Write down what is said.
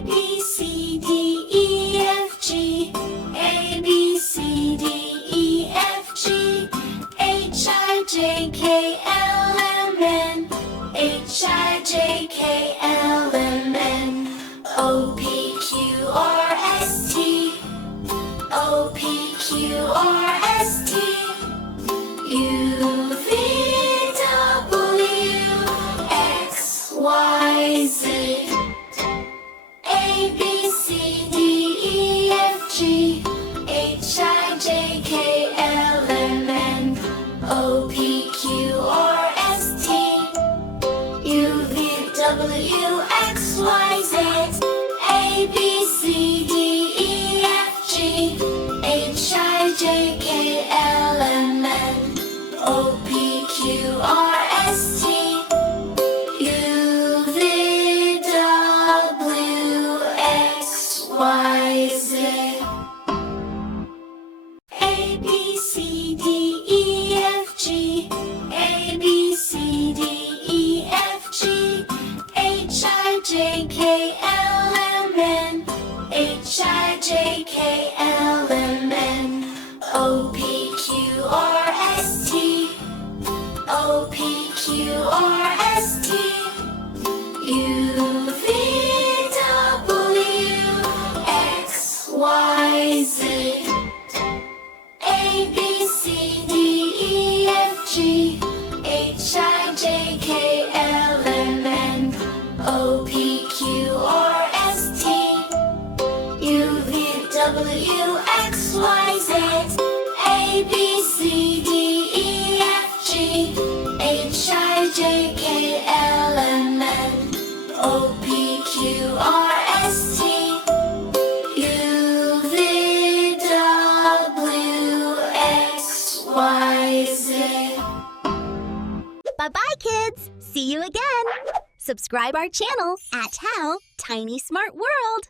B, C, D, E, F, G. A, B, C, D, E, F, G. H, I, J, K, L, M, N. H, I, J, K, L, M, N. O, P, Q, R, S, T. O, P, Q, R, S, T. U, V, W, X, Y, Z. A, B, C, D, E, F, G. H, I, J, K, L, M, N. O, P, Q, R, S, T. U, V, W, X, Y, Z. A, B, C, D, E, F, G. H, I, J, K, L, M, N. O, P, Q, R, S, T. U, V, W, X, Y, Z. A, B, C, D, E, F, G. A, B, C, D, E, F, G. H, I, J, K, L, M, N. H, I, J, K, L, M, N. O, P, Q, R, S, T. O, P, Q, R, S, T. U, V, W, X, Y, Z. A, B, C, D, E, F, G. H, I, J, K, L, M, N. O, P, Q, R, S, T. U, V, W, X, Y, Z. A, B, C, D, E, F, G. H, I, J, K, L, M, N. O, P, Q, R, S, T. U, V, W, X, Y, Z. Bye-bye, kids! See you again! Subscribe our channel at How Tiny Smart World.